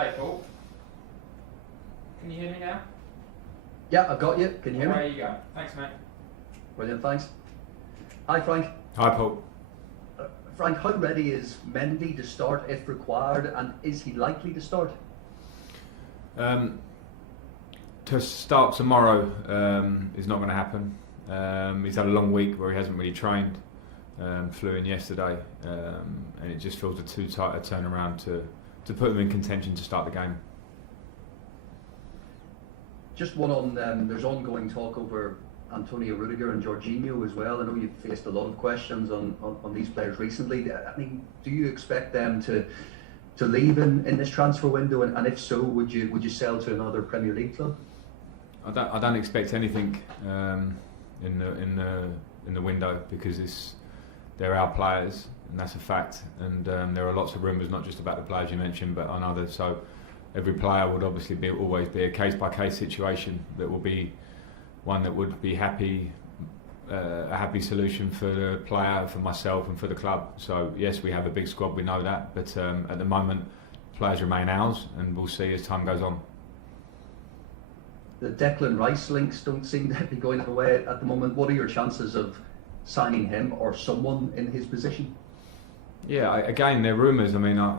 Okay, Paul. Can you hear me now? Yeah, I've got you. Can you hear me? There you go. Thanks, mate. Brilliant, thanks. Hi, Frank. Hi, Paul. Frank, how ready is Mendy to start if required, and is he likely to start? To start tomorrow is not going to happen. He's had a long week where he hasn't really trained. Flew in yesterday, and it just feels too tight a turnaround to put him in contention to start the game. Just one on, there's ongoing talk over Antonio Rudiger and Jorginho as well. I know you've faced a lot of questions on these players recently. I mean, do you expect them to leave in this transfer window, and if so, would you sell to another Premier League club? I don't expect anything in the window, because they're our players, and that's a fact. And there are lots of rumours, not just about the players you mentioned, but on others. So every player would obviously always be a case-by-case situation that will be one that would be a happy solution for the player, for myself and for the club. So yes, we have a big squad, we know that, but at the moment players remain ours, and we'll see as time goes on. The Declan Rice links don't seem to be going away at the moment. What are your chances of signing him or someone in his position? Yeah, again, they're rumours. I mean, I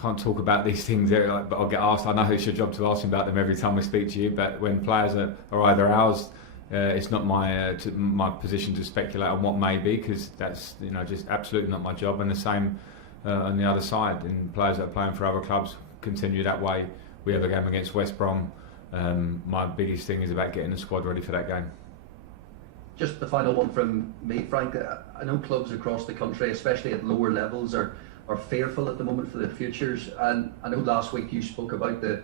can't talk about these things, but I'll get asked. I know it's your job to ask me about them every time I speak to you, but when players are either ours, it's not my position to speculate on what may be, because that's just absolutely not my job. And the same on the other side, and players that are playing for other clubs continue that way. We have a game against West Brom. My biggest thing is about getting the squad ready for that game. Just the final one from me, Frank. I know clubs across the country, especially at lower levels, are fearful at the moment for the futures, and I know last week you spoke about the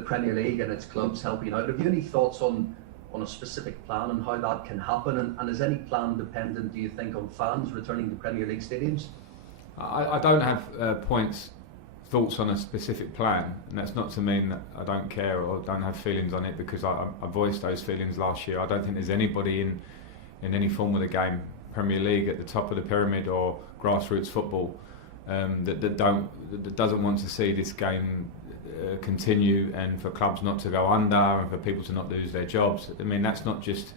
Premier League and its clubs helping out. Have you any thoughts on a specific plan and how that can happen, and is any plan dependent, do you think, on fans returning to Premier League stadiums? I don't have thoughts on a specific plan, and that's not to mean that I don't care or don't have feelings on it, because I voiced those feelings last year. I don't think there's anybody in any form of the game, Premier League at the top of the pyramid or grassroots football, that doesn't want to see this game continue, and for clubs not to go under, and for people to not lose their jobs. I mean, that's not just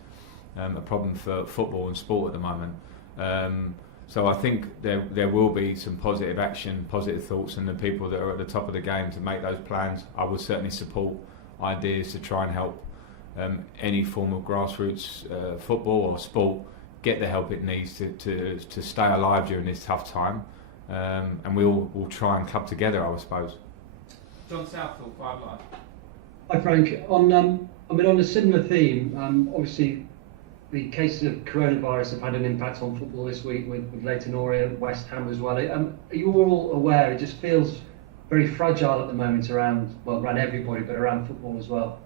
a problem for football and sport at the moment. So I think there will be some positive action, positive thoughts, and the people that are at the top of the game to make those plans. I would certainly support ideas to try and help any form of grassroots football or sport get the help it needs to stay alive during this tough time. And we'll try and club together, I suppose. John Southall, 5 Live. Hi Frank. On a similar theme, obviously the cases of coronavirus have had an impact on football this week with Leyton Orient, West Ham as well. Are you all aware? It just feels very fragile at the moment around everybody, but around football as well.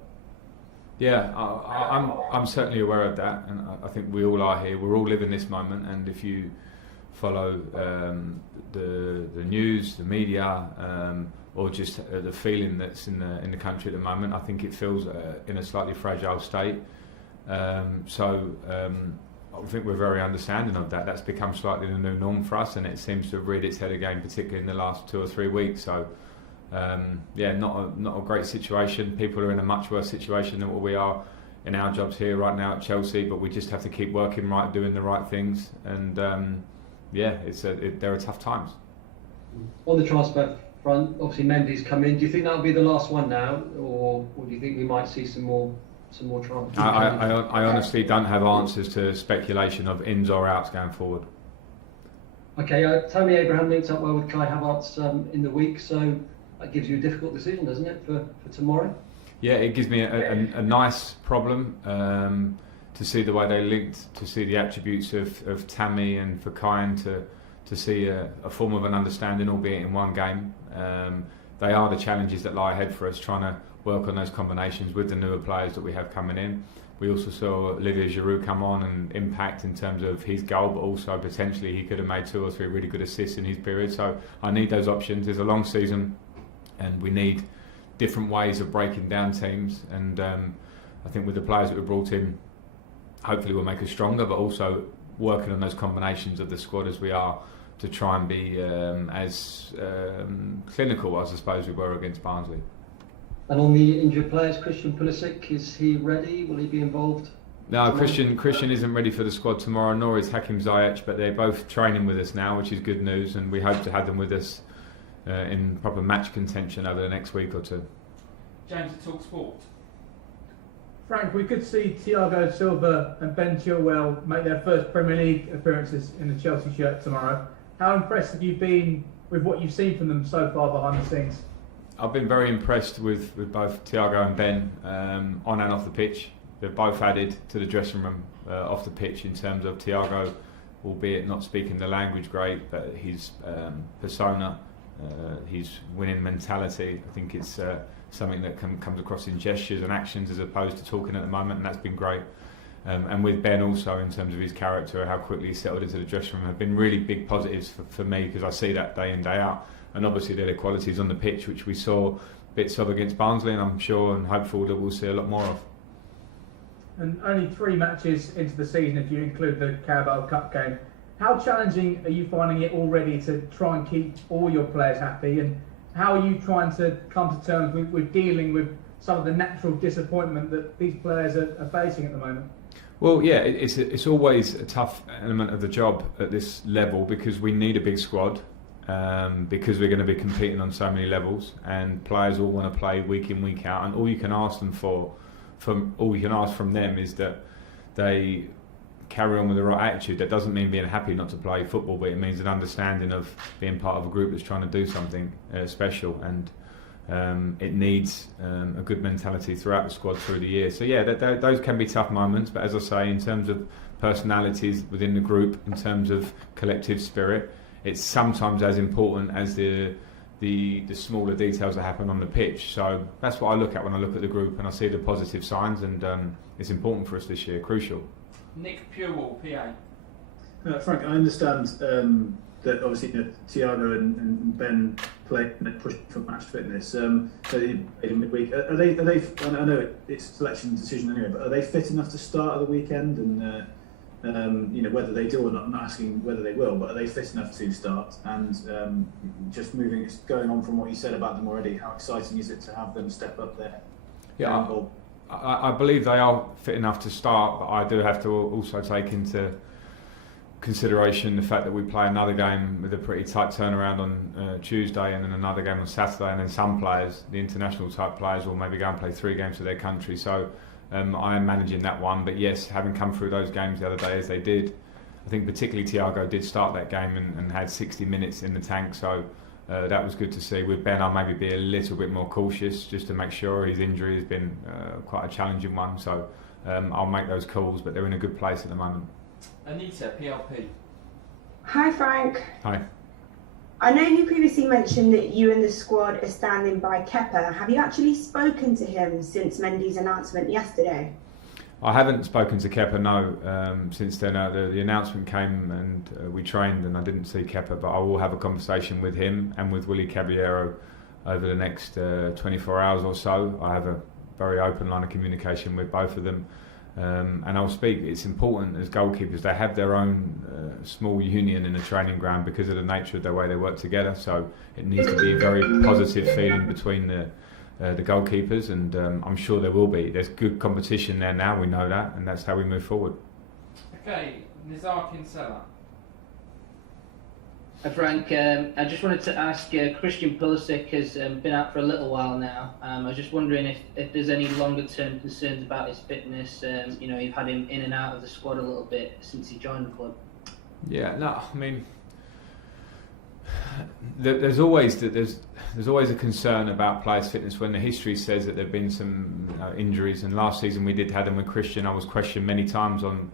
Yeah, I'm certainly aware of that, and I think we all are here. We're all living this moment, and if you follow the news, the media, or just the feeling that's in the country at the moment, I think it feels in a slightly fragile state. So I think we're very understanding of that. That's become slightly the new norm for us, and it seems to have reared its head again, particularly in the last 2 or 3 weeks. So not a great situation. People are in a much worse situation than what we are in our jobs here right now at Chelsea, but we just have to keep working right, doing the right things, and there are tough times. On the transfer front, obviously Mendy's come in. Do you think that'll be the last one now, or do you think we might see some more transfers? I honestly don't have answers to speculation of ins or outs going forward. Okay, Tammy Abraham linked up well with Kai Havertz in the week, so that gives you a difficult decision, doesn't it, for tomorrow? Yeah, it gives me a nice problem to see the way they linked, to see the attributes of Tammy, and for Kai to see a form of an understanding, albeit in one game. They are the challenges that lie ahead for us, trying to work on those combinations with the newer players that we have coming in. We also saw Olivier Giroud come on and impact in terms of his goal, but also potentially he could have made 2 or 3 really good assists in his period. So I need those options. There's a long season, and we need different ways of breaking down teams. And I think with the players that we brought in, hopefully we'll make us stronger, but also working on those combinations of the squad as we are to try and be as clinical as I suppose we were against Barnsley. And on the injured players, Christian Pulisic, is he ready? Will he be involved? No, Christian isn't ready for the squad tomorrow, nor is Hakim Ziyech, but they're both training with us now, which is good news, and we hope to have them with us in proper match contention over the next week or two. James at Talk Sport. Frank, we could see Thiago Silva and Ben Chilwell make their first Premier League appearances in the Chelsea shirt tomorrow. How impressed have you been with what you've seen from them so far behind the scenes? I've been very impressed with both Thiago and Ben on and off the pitch. They've both added to the dressing room off the pitch in terms of Thiago, albeit not speaking the language great, but his persona, his winning mentality, I think it's something that comes across in gestures and actions as opposed to talking at the moment, and that's been great. And with Ben also, in terms of his character, how quickly he settled into the dressing room, have been really big positives for me, because I see that day in, day out. And obviously there are qualities on the pitch which we saw bits of against Barnsley, and I'm sure and hopeful that we'll see a lot more of. And only 3 matches into the season if you include the Carabao Cup game. How challenging are you finding it already to try and keep all your players happy, and how are you trying to come to terms with dealing with some of the natural disappointment that these players are facing at the moment? Well, yeah, it's always a tough element of the job at this level, because we need a big squad, because we're going to be competing on so many levels, and players all want to play week in, week out, and all you can ask them from them is that they carry on with the right attitude. That doesn't mean being happy not to play football, but it means an understanding of being part of a group that's trying to do something special, and it needs a good mentality throughout the squad through the year. So yeah, those can be tough moments, but as I say, in terms of personalities within the group, in terms of collective spirit, it's sometimes as important as the smaller details that happen on the pitch. So that's what I look at when I look at the group, and I see the positive signs, and it's important for us this year, crucial. Nick Purewall, PA. Frank, I understand that obviously Thiago and Ben played and pushed for match fitness. So they played in midweek. Are they? I know it's a selection decision anyway, but are they fit enough to start at the weekend? And whether they do or not, I'm not asking whether they will, but are they fit enough to start? And going on from what you said about them already, how exciting is it to have them step up there? Yeah, I believe they are fit enough to start, but I do have to also take into consideration the fact that we play another game with a pretty tight turnaround on Tuesday, and then another game on Saturday, and then some players, the international type players, will maybe go and play 3 games for their country. So I am managing that one, but yes, having come through those games the other day as they did, I think particularly Thiago did start that game and had 60 minutes in the tank, so that was good to see. With Ben, I'll maybe be a little bit more cautious just to make sure. His injury has been quite a challenging one, so I'll make those calls, but they're in a good place at the moment. Anita, PLP. Hi Frank. Hi. I know you previously mentioned that you and the squad are standing by Kepa. Have you actually spoken to him since Mendy's announcement yesterday? I haven't spoken to Kepa, no, since then. The announcement came and we trained, and I didn't see Kepa, but I will have a conversation with him and with Willy Caballero over the next 24 hours or so. I have a very open line of communication with both of them, and I'll speak. It's important as goalkeepers, they have their own small union in the training ground because of the nature of the way they work together, so it needs to be a very positive feeling between the goalkeepers, and I'm sure there will be. There's good competition there now, we know that, and that's how we move forward. Okay, Nizar Kinsella. Hi Frank, I just wanted to ask, Christian Pulisic has been out for a little while now. I was just wondering if there's any longer term concerns about his fitness. You've had him in and out of the squad a little bit since he joined the club. Yeah, no, I mean, there's always a concern about players' fitness when the history says that there have been some injuries, and last season we did have them with Christian. I was questioned many times on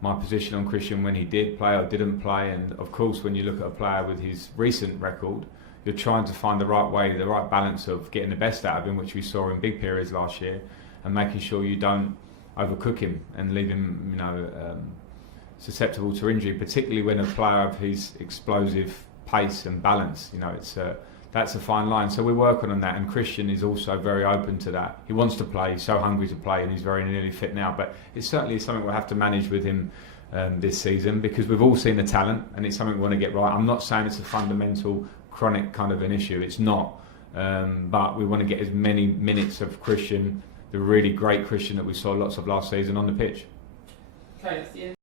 my position on Christian when he did play or didn't play, and of course when you look at a player with his recent record, you're trying to find the right way, the right balance of getting the best out of him, which we saw in big periods last year, and making sure you don't overcook him and leave him susceptible to injury, particularly when a player of his explosive pace and balance, that's a fine line. So we're working on that, and Christian is also very open to that. He wants to play, he's so hungry to play, and he's very nearly fit now, but it's certainly something we'll have to manage with him this season, because we've all seen the talent and it's something we want to get right. I'm not saying it's a fundamental chronic kind of an issue, it's not, but we want to get as many minutes of Christian, the really great Christian that we saw lots of last season, on the pitch. Okay, that's the end.